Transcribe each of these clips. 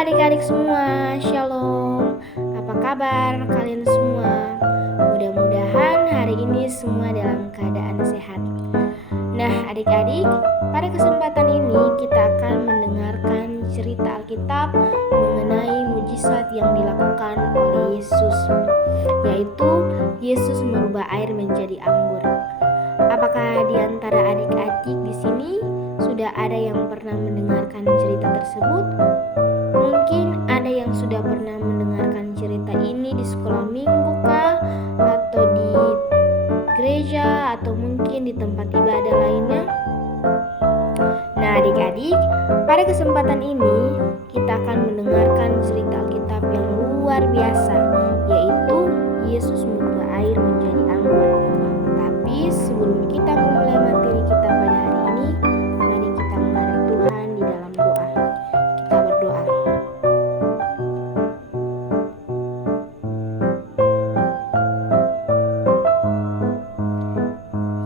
adik-adik semua, shalom. Apa kabar kalian semua? Mudah-mudahan hari ini semua dalam keadaan sehat. Nah adik-adik, pada kesempatan ini kita akan mendengarkan cerita Alkitab mengenai mujizat yang dilakukan oleh Yesus, yaitu Yesus merubah air menjadi anggur. Apakah di antara adik-adik di sini sudah ada yang pernah mendengarkan cerita tersebut? Mungkin ada yang sudah pernah mendengarkan cerita ini di sekolah minggu kah? Atau di gereja, atau mungkin di tempat ibadah lainnya? Nah adik-adik, pada kesempatan ini kita akan mendengarkan cerita Alkitab yang luar biasa, yaitu Yesus merubah air menjadi anggur. Tapi sebelum kita memulai materi kita pada hari ini, mari kita menghadap Tuhan di dalam doa. Kita berdoa.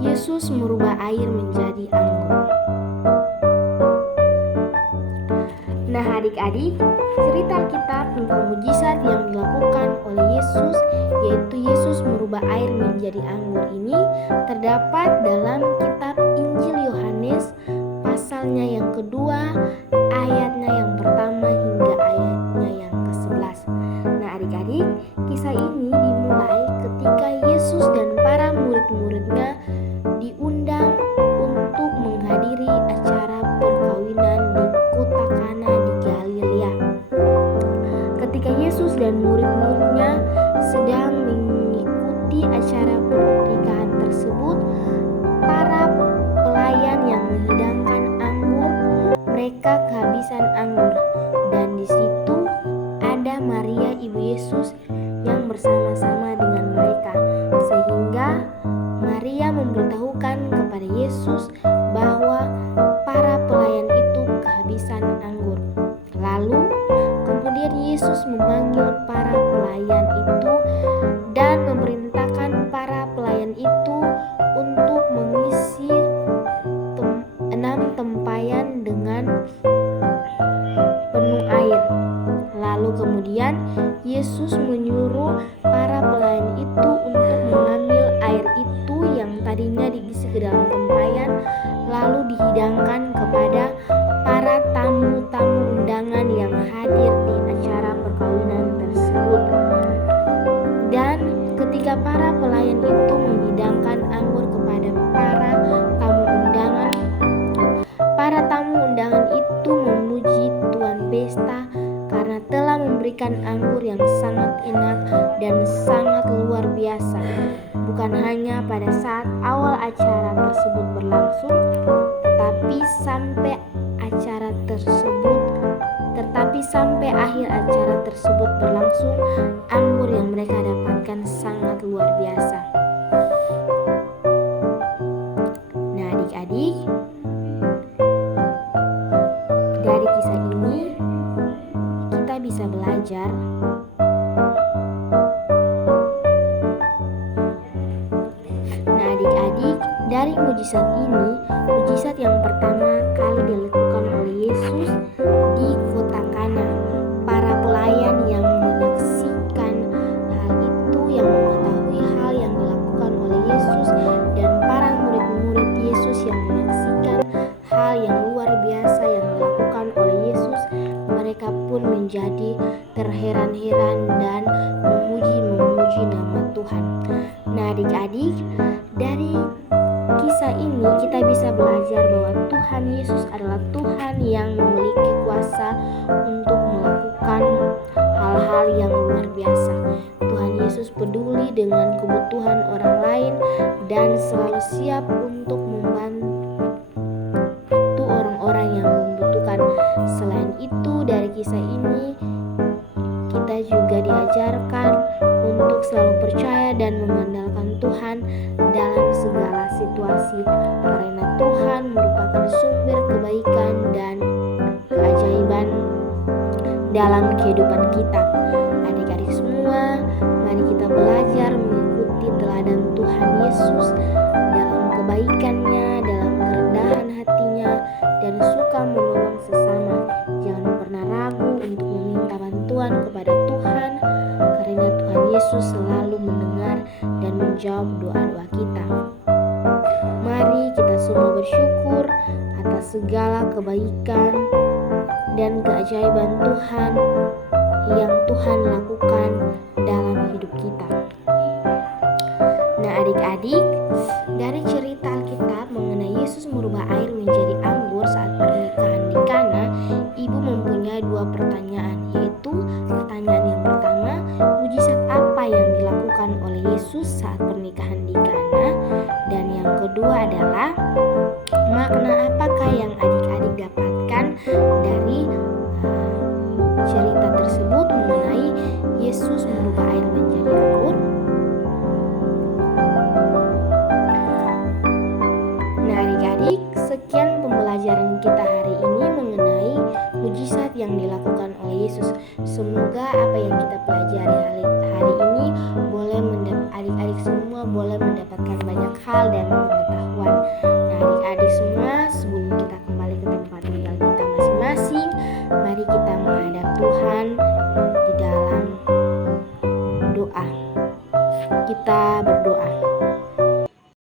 Yesus merubah air menjadi anggur. Nah adik-adik, cerita Alkitab tentang mujizat yang dilakukan oleh Yesus, yaitu Yesus merubah air menjadi anggur ini terdapat dalam kitab Injil Yohanes pasalnya yang kedua, ayatnya yang pertama hingga ayatnya yang ke-11. Nah adik-adik, kisah ini dimulai ketika Yesus dan para murid-muridnya diundang untuk menghadiri acara perkawinan di kota Kana di Galilea. Ketika Yesus dan murid-muridnya sedang mengikuti acara pernikahan tersebut, para pelayan yang menghidangkan anggur, mereka kehabisan anggur, dan di situ ada Maria ibu Yesus yang bersama-sama dengan mereka, sehingga Maria memberitahukan kepada Yesus bahwa para pelayan itu kehabisan anggur. Lalu kemudian Yesus memanggil para pelayan itu dan memerintahkan para pelayan itu untuk mengisi 6 tempayan dengan penuh air. Lalu kemudian Yesus menyuruh para pelayan itu untuk mengambil air itu yang tadinya diisi ke dalam tempayan, lalu dihidangkan kepada para tamu-tamu undangan yang hadir di acara perkawinan tersebut. Dan ketika para pelayan itu menghidangkan anggur kepada para tamu undangan itu memuji Tuan Pesta karena telah memberikan anggur yang sangat enak dan sangat luar biasa. Bukan hanya pada saat awal acara tersebut berlangsung, tetapi sampai akhir acara tersebut berlangsung, anggur yang mereka dapatkan sangat luar biasa. Nah adik-adik, dari kisah ini kita bisa belajar dari mujizat ini. Mujizat yang pertama kali dilakukan oleh Yesus di kota Kana. Para pelayan yang menyaksikan hal itu, yang mengetahui hal yang dilakukan oleh Yesus, dan para murid-murid Yesus yang menyaksikan hal yang luar biasa yang dilakukan oleh Yesus, mereka pun menjadi terheran-heran dan memuji nama Tuhan. Nah adik-adik, dari kisah ini kita bisa belajar bahwa Tuhan Yesus adalah Tuhan yang memiliki kuasa untuk melakukan hal-hal yang luar biasa. Tuhan Yesus peduli dengan kebutuhan orang lain dan selalu siap untuk membantu orang-orang yang membutuhkan. Selain itu, dari kisah ini kita juga diajarkan untuk selalu percaya dan mengandalkan Tuhan dalam segala situasi, karena Tuhan merupakan sumber kebaikan dan keajaiban dalam kehidupan kita. Adik-adik semua, mari kita belajar mengikuti teladan Tuhan Yesus dalam kebaikannya, dalam kerendahan hatinya, dan suka menolong sesama. Jangan pernah ragu untuk Yesus selalu mendengar dan menjawab doa-doa kita. Mari kita semua bersyukur atas segala kebaikan dan keajaiban Tuhan yang Tuhan lakukan dalam hidup kita. Nah adik-adik, dari cerita Alkitab mengenai Yesus merubah air menjadi anggur saat pernikahan di Kana, ibu mempunyai dua pertanyaan, yaitu pertanyaan yang pertama, mujizat apa yang dilakukan oleh Yesus saat pernikahan di Kana? Dan yang kedua adalah, makna apakah yang adik-adik dapatkan dari cerita tersebut mengenai Yesus merubah air menjadi anggur? Nah adik-adik, sekian pembelajaran kita hari ini mengenai mujizat yang dilakukan oleh Yesus. Semoga apa yang kita pelajari